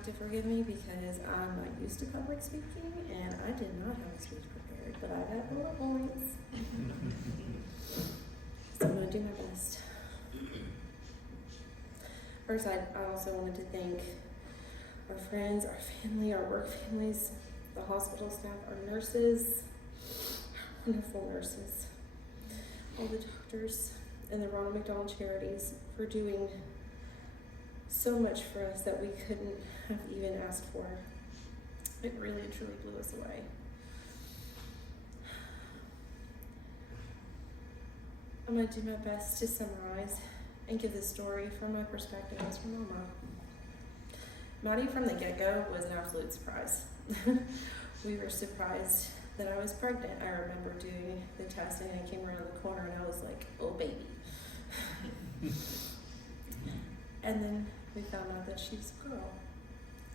have to forgive me because I'm not used to public speaking and I did not have a speech prepared, but I got bullet points. So I'm going to do my best. First, I also wanted to thank our friends, our family, our work families, the hospital staff, our nurses, our wonderful nurses, all the doctors, and the Ronald McDonald Charities for doing so much for us that we couldn't have even asked for. It really and truly blew us away. I'm going to do my best to summarize and give the story from my perspective as her mama. Maddie from the get-go was an absolute surprise. We were surprised that I was pregnant. I remember doing the test and I came around the corner and I was like, oh baby. And then we found out that she's a girl.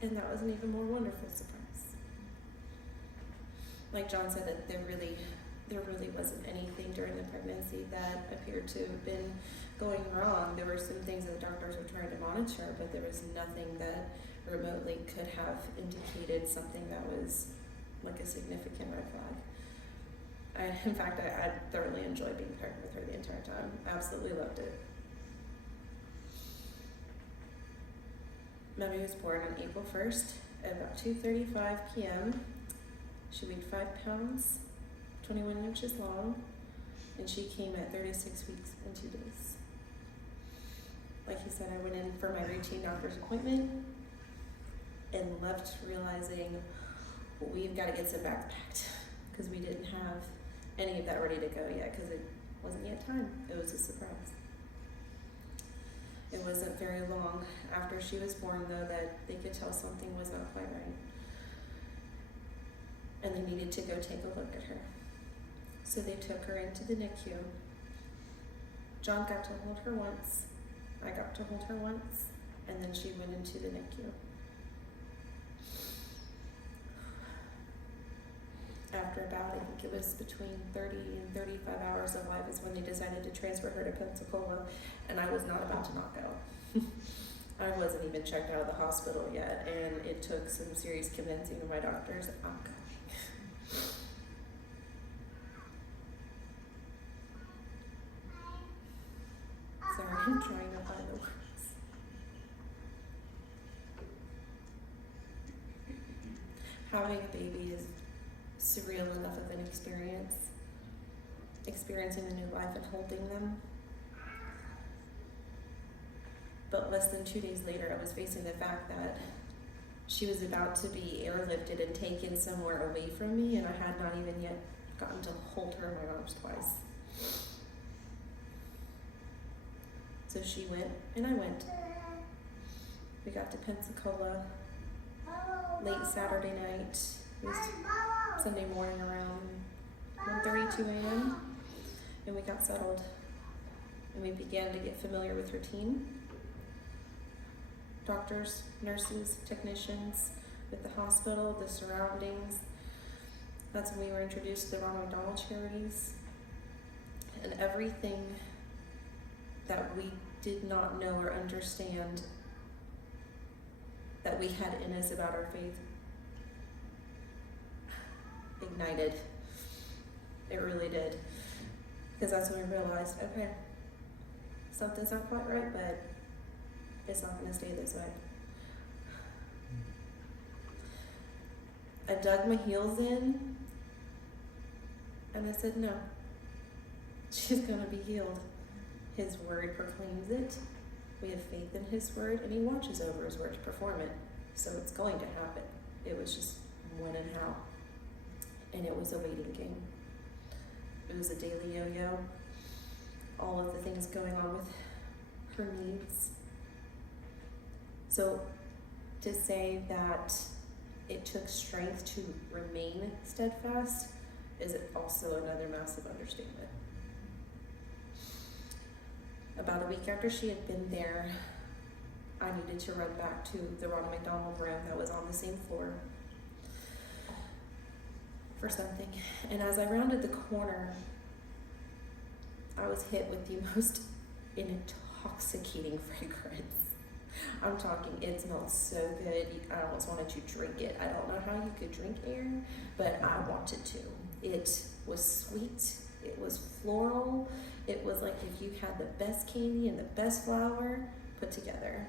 And that was an even more wonderful surprise. Like John said, that there really wasn't anything during the pregnancy that appeared to have been going wrong. There were some things that the doctors were trying to monitor, but there was nothing that remotely could have indicated something that was like a significant red flag. In fact, I thoroughly enjoyed being pregnant with her the entire time. Absolutely loved it. Maddie was born on April 1st at about 2:35 p.m. She weighed 5 pounds, 21 inches long, and she came at 36 weeks and 2 days. Like he said, I went in for my routine doctor's appointment and left realizing we've got to get some bags packed because we didn't have any of that ready to go yet because it wasn't yet time. It was a surprise. It wasn't very long after she was born, though, that they could tell something was not quite right. And they needed to go take a look at her. So they took her into the NICU. John got to hold her once. I got to hold her once. And then she went into the NICU. After about, I think it was between 30 and 35 hours of life is when they decided to transfer her to Pensacola, and I was not about to knock out. I wasn't even checked out of the hospital yet, and it took some serious convincing of my doctors. I'm going. Sorry, I'm trying to find the words. Having a baby is surreal enough of an experience, experiencing the new life and holding them. But less than 2 days later, I was facing the fact that she was about to be airlifted and taken somewhere away from me, and I had not even yet gotten to hold her in my arms twice. So she went, and I went. We got to Pensacola late Saturday night. It was Sunday morning around 1:32 a.m. and we got settled and we began to get familiar with her team. Doctors, nurses, technicians, with the hospital, the surroundings. That's when we were introduced to the Ronald McDonald Charities and everything that we did not know or understand that we had in us about our faith ignited. It really did. Because that's when we realized, okay, something's not quite right, but it's not going to stay this way. I dug my heels in and I said, no, she's going to be healed. His word proclaims it. We have faith in his word, and he watches over his word to perform it. So it's going to happen. It was just when and how. And it was a waiting game. It was a daily yo-yo. All of the things going on with her needs. So to say that it took strength to remain steadfast is also another massive understatement. About a week after she had been there, I needed to run back to the Ronald McDonald room that was on the same floor for something. And as I rounded the corner, I was hit with the most intoxicating fragrance. I'm talking, it smelled so good. I almost wanted to drink it. I don't know how you could drink air, but I wanted to. It was sweet. It was floral. It was like if you had the best candy and the best flour put together.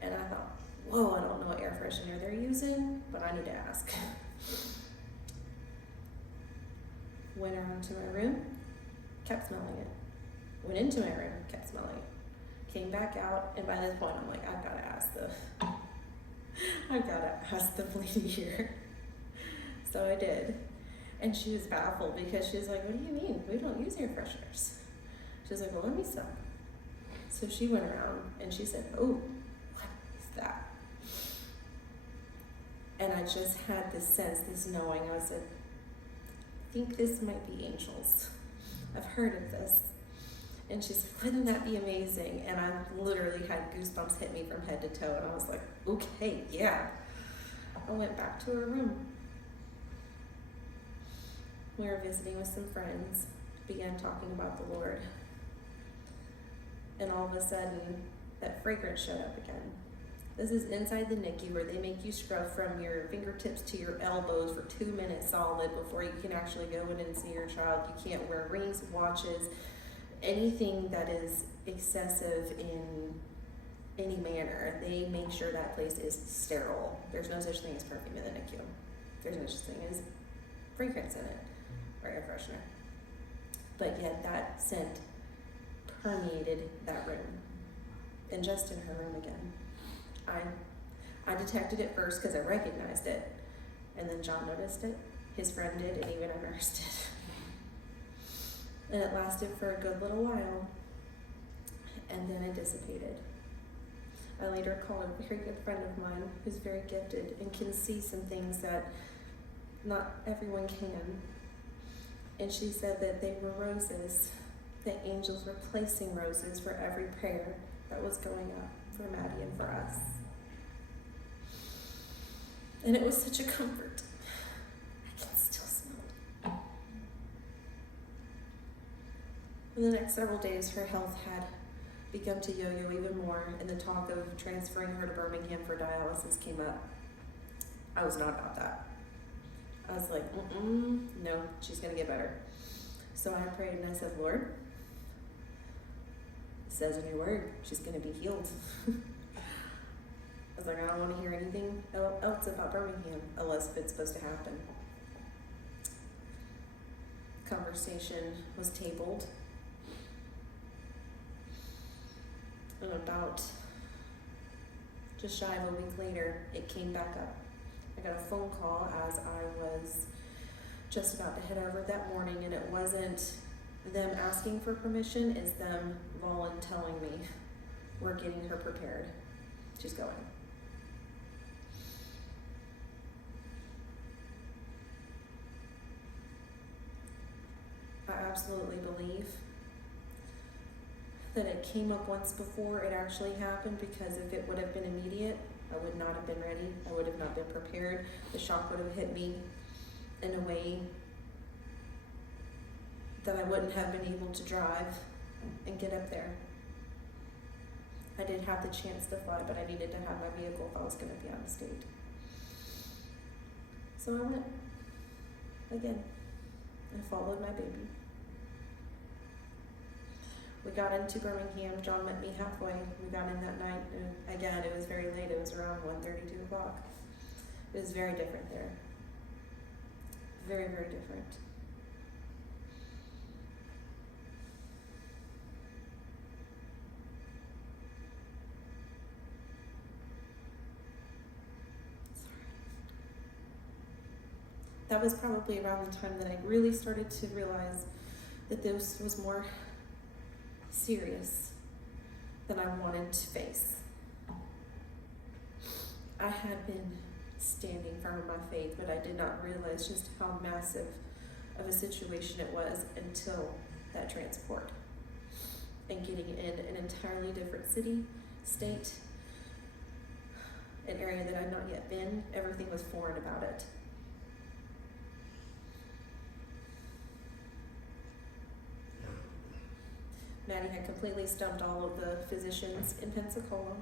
And I thought, whoa, I don't know what air freshener they're using, but I need to ask. Went around to my room, kept smelling it. Went into my room, kept smelling it. Came back out, and by this point I'm like, I've gotta ask the lady here. So I did. And she was baffled because she was like, what do you mean? We don't use air fresheners. She was like, well, let me smell. So she went around and she said, oh, what is that? And I just had this sense, this knowing. I said, I think this might be angels. I've heard of this. And she's like, wouldn't that be amazing? And I literally had goosebumps hit me from head to toe. And I was like, okay, yeah. I went back to her room. We were visiting with some friends, began talking about the Lord. And all of a sudden, that fragrance showed up again. This is inside the NICU where they make you scrub from your fingertips to your elbows for 2 minutes solid before you can actually go in and see your child. You can't wear rings, watches, anything that is excessive in any manner. They make sure that place is sterile. There's no such thing as perfume in the NICU. There's no such thing as fragrance in it, or air freshener. But yet that scent permeated that room, and just in her room again. I detected it first because I recognized it, and then John noticed it, his friend did, and even a nurse did. And it lasted for a good little while, and then it dissipated. I later called a very good friend of mine who's very gifted and can see some things that not everyone can. And she said that they were roses, that angels were placing roses for every prayer that was going up for Maddie and for us. And it was such a comfort. I can still smell it. In the next several days, her health had begun to yo-yo even more, and the talk of transferring her to Birmingham for dialysis came up. I was not about that. I was like, no, she's gonna get better. So I prayed and I said, Lord, it says in your word, she's gonna be healed. I was like, I don't want to hear anything else about Birmingham unless it's supposed to happen. Conversation was tabled. And about just shy of a week later, it came back up. I got a phone call as I was just about to head over that morning, and it wasn't them asking for permission, it's them telling me, we're getting her prepared. She's going. I absolutely believe that it came up once before it actually happened, because if it would have been immediate, I would not have been ready. I would have not been prepared. The shock would have hit me in a way that I wouldn't have been able to drive and get up there. I did have the chance to fly, but I needed to have my vehicle if I was going to be out of state. So I went again. I followed my baby. We got into Birmingham. John met me halfway. We got in that night, and again, it was very late. It was around 1:30, 2 o'clock. It was very different there. Very, very different. That was probably around the time that I really started to realize that this was more serious than I wanted to face. I had been standing firm in my faith, but I did not realize just how massive of a situation it was until that transport and getting in an entirely different city, state, an area that I'd not yet been. Everything was foreign about it. Maddie had completely stumped all of the physicians in Pensacola.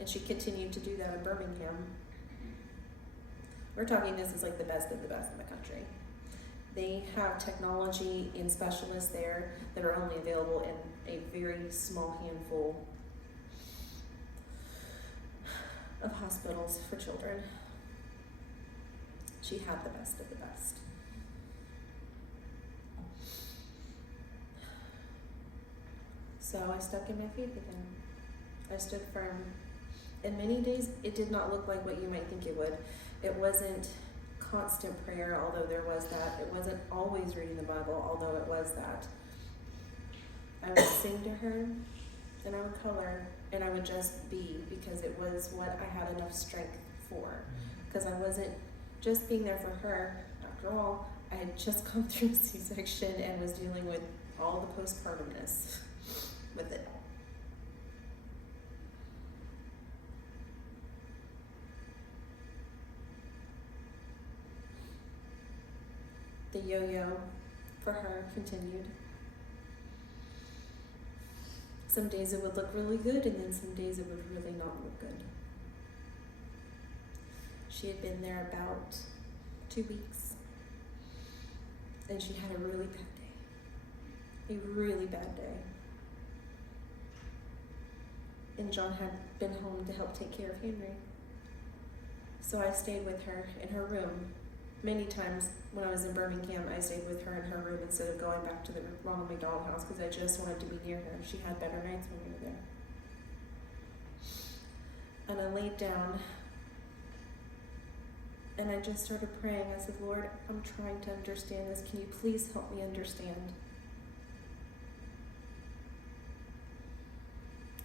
And she continued to do that in Birmingham. We're talking this is like the best of the best in the country. They have technology and specialists there that are only available in a very small handful of hospitals for children. She had the best of the best. So I stuck in my faith again. I stood firm. And many days it did not look like what you might think it would. It wasn't constant prayer, although there was that. It wasn't always reading the Bible, although it was that. I would sing to her, and I would color, and I would just be, because it was what I had enough strength for. Because I wasn't just being there for her. After all, I had just gone through a C-section and was dealing with all the postpartumness with it. The yo-yo for her continued. Some days it would look really good, and then some days it would really not look good. She had been there about 2 weeks, and she had a really bad day. A really bad day. And John had been home to help take care of Henry. So I stayed with her in her room. Many times when I was in Birmingham, I stayed with her in her room instead of going back to the Ronald McDonald house because I just wanted to be near her. She had better nights when we were there. And I laid down and I just started praying. I said, Lord, I'm trying to understand this. Can you please help me understand?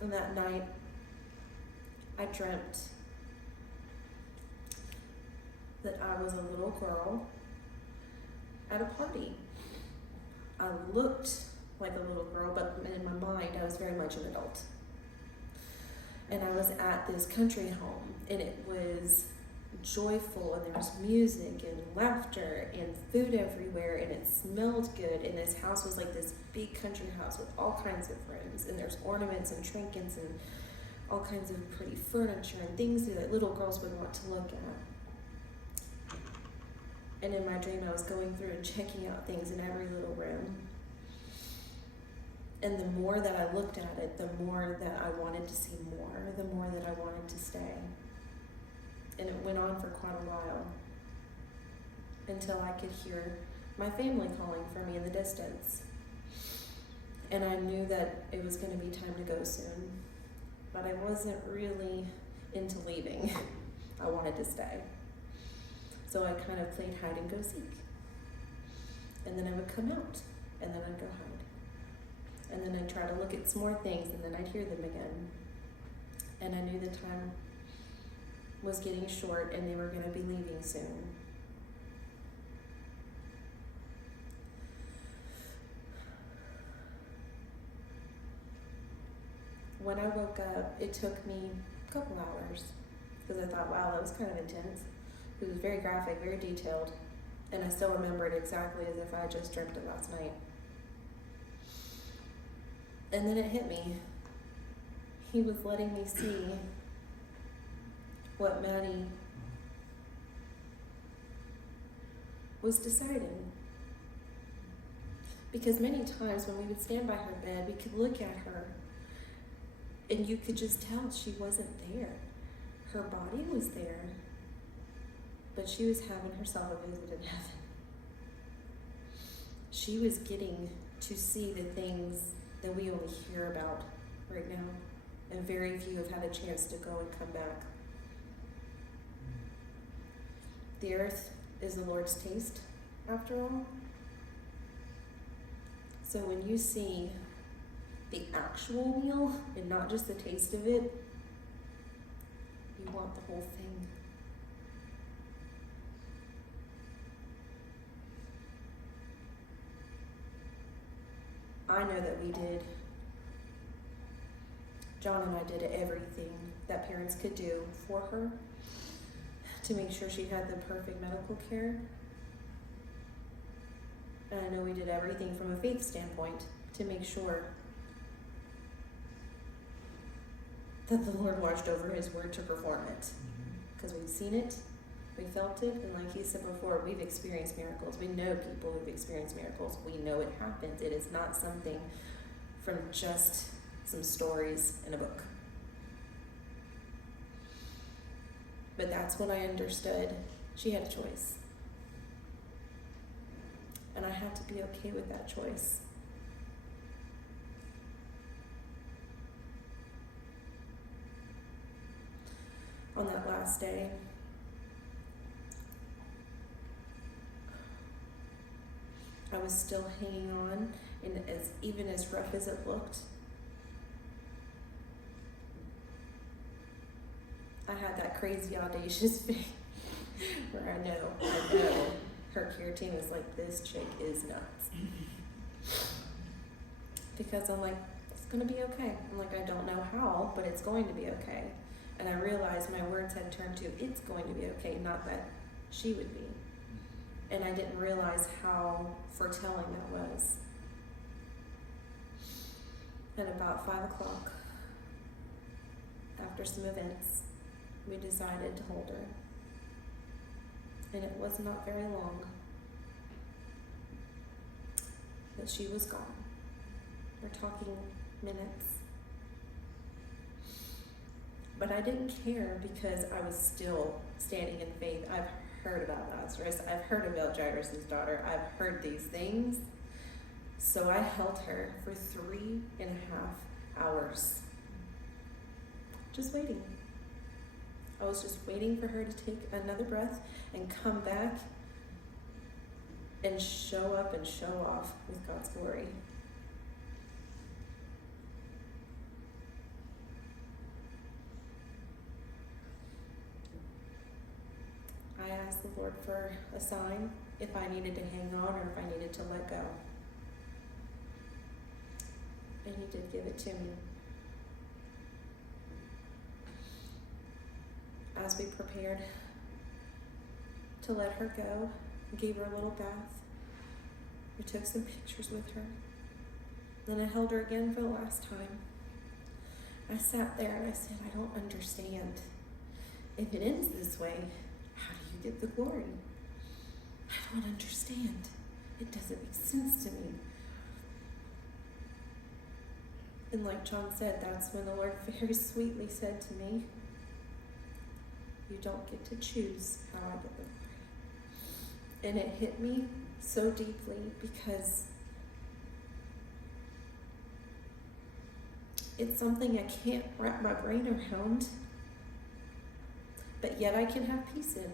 And that night, I dreamt that I was a little girl at a party. I looked like a little girl, but in my mind, I was very much an adult. And I was at this country home, and it was joyful, and there was music and laughter and food everywhere, and it smelled good. And this house was like this big country house with all kinds of rooms, and there's ornaments and trinkets and all kinds of pretty furniture and things that little girls would want to look at. And in my dream, I was going through and checking out things in every little room. And the more that I looked at it, the more that I wanted to see more, the more that I wanted to stay. And it went on for quite a while until I could hear my family calling for me in the distance. And I knew that it was going to be time to go soon. But I wasn't really into leaving. I wanted to stay. So I kind of played hide and go seek. And then I would come out, and then I'd go hide. And then I'd try to look at some more things, and then I'd hear them again. And I knew the time was getting short, and they were going to be leaving soon. When I woke up, it took me a couple hours, because I thought, wow, that was kind of intense. It was very graphic, very detailed, and I still remember it exactly as if I had just dreamt it last night. And then it hit me. He was letting me see what Maddie was deciding. Because many times when we would stand by her bed, we could look at her, and you could just tell she wasn't there. Her body was there, but she was having herself a visit in heaven. She was getting to see the things that we only hear about right now, and very few have had a chance to go and come back. The earth is the Lord's taste, after all. So when you see the actual meal and not just the taste of it, you want the whole thing. I know that we did. John and I did everything that parents could do for her to make sure she had the perfect medical care. And I know we did everything from a faith standpoint to make sure that the Lord watched over his word to perform it. Because we've seen it, we felt it, and like he said before, we've experienced miracles. We know people who've experienced miracles. We know it happens. It is not something from just some stories in a book. But that's when I understood she had a choice. And I had to be okay with that choice. On that last day, I was still hanging on, and even as rough as it looked, I had that crazy audacious faith where I know her care team is like, this chick is nuts. Because I'm like, it's gonna be okay. I'm like, I don't know how, but it's going to be okay. And I realized my words had turned to, it's going to be okay, not that she would be. And I didn't realize how foretelling that was. At about 5 o'clock, after some events, we decided to hold her. And it was not very long that she was gone. We're talking minutes. But I didn't care because I was still standing in faith. I've heard about Lazarus. I've heard about Jairus' daughter. I've heard these things. So I held her for 3.5 hours. Just waiting. I was just waiting for her to take another breath and come back and show up and show off with God's glory. I asked the Lord for a sign if I needed to hang on or if I needed to let go. And he did give it to me. As we prepared to let her go, we gave her a little bath. We took some pictures with her. Then I held her again for the last time. I sat there and I said, I don't understand. If it ends this way, how do you get the glory? I don't understand. It doesn't make sense to me. And like John said, that's when the Lord very sweetly said to me, you don't get to choose how I get the glory. And it hit me so deeply because it's something I can't wrap my brain around, but yet I can have peace in.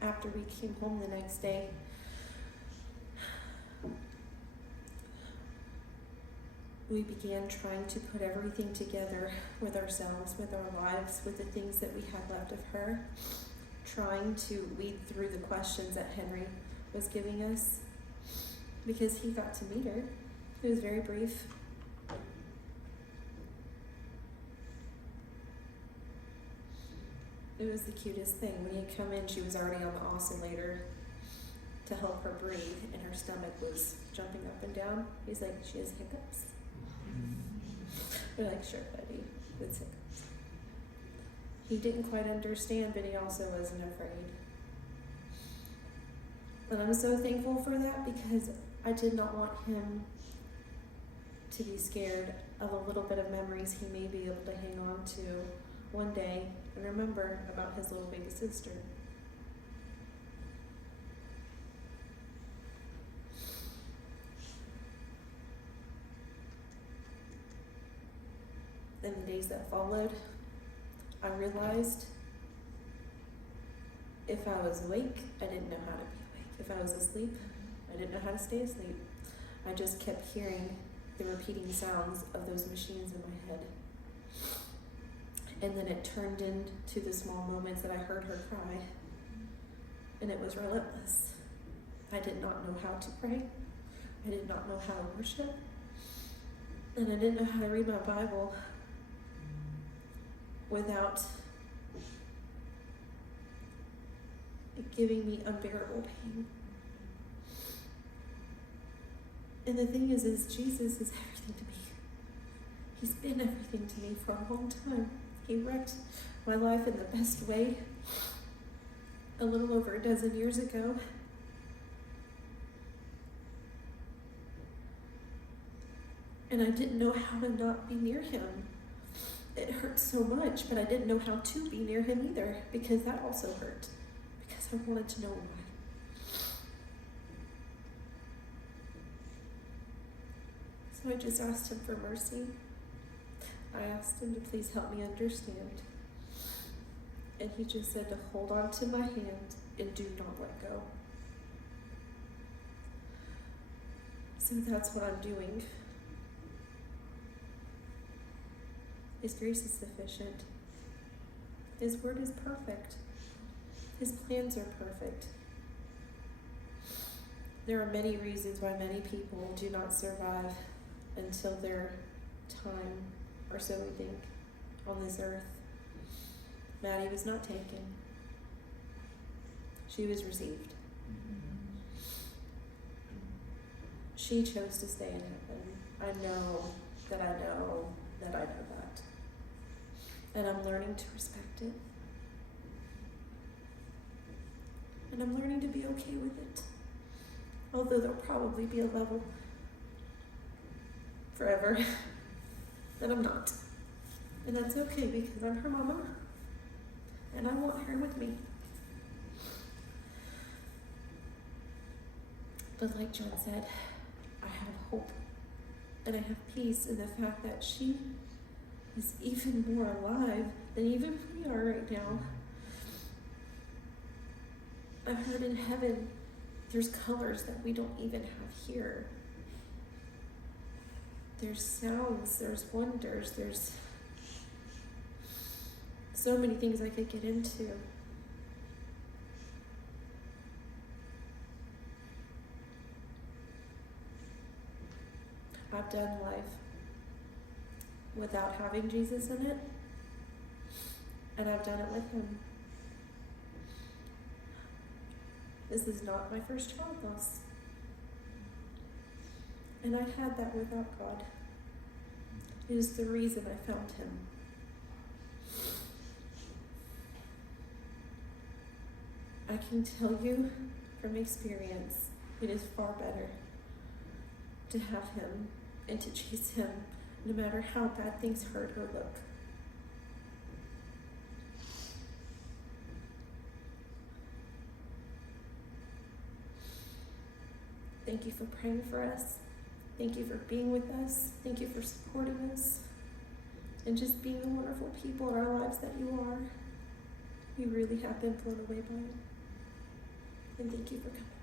After we came home the next day, we began trying to put everything together with ourselves, with our lives, with the things that we had left of her, trying to weed through the questions that Henry was giving us, because he got to meet her. It was very brief. It was the cutest thing. When he come in, she was already on the oscillator to help her breathe, and her stomach was jumping up and down. He's like, she has hiccups. We're like, sure, buddy, it's hiccups. He didn't quite understand, but he also wasn't afraid. And I'm so thankful for that, because I did not want him to be scared of a little bit of memories he may be able to hang on to one day and remember about his little baby sister. In the days that followed, I realized if I was awake, I didn't know how to be awake. If I was asleep, I didn't know how to stay asleep. I just kept hearing the repeating sounds of those machines in my head. And then it turned into the small moments that I heard her cry. And it was relentless. I did not know how to pray. I did not know how to worship. And I didn't know how to read my Bible without giving me unbearable pain. And the thing is Jesus is everything to me. He's been everything to me for a long time. He wrecked my life in the best way a little over a dozen years ago. And I didn't know how to not be near him. It hurt so much, but I didn't know how to be near him either, because that also hurt. Because I wanted to know why. So I just asked him for mercy. I asked him to please help me understand. And he just said to hold on to my hand and do not let go. So that's what I'm doing. His grace is sufficient. His word is perfect. His plans are perfect. There are many reasons why many people do not survive until their time, or so we think, on this earth. Maddie was not taken. She was received. She chose to stay in heaven. I know that I know that I know that. And I'm learning to respect it. And I'm learning to be okay with it. Although there'll probably be a level forever that I'm not. And that's okay, because I'm her mama. And I want her with me. But like John said, I have hope. And I have peace in the fact that she is even more alive than even we are right now. I've heard in heaven there's colors that we don't even have here. There's sounds, there's wonders, there's so many things I could get into. I've done life without having Jesus in it, and I've done it with him. This is not my first child loss. And I had that without God. It is the reason I found him. I can tell you from experience, it is far better to have him and to chase him, no matter how bad things hurt or look. Thank you for praying for us. Thank you for being with us. Thank you for supporting us. And just being the wonderful people in our lives that you are. We really have been blown away by it. And thank you for coming.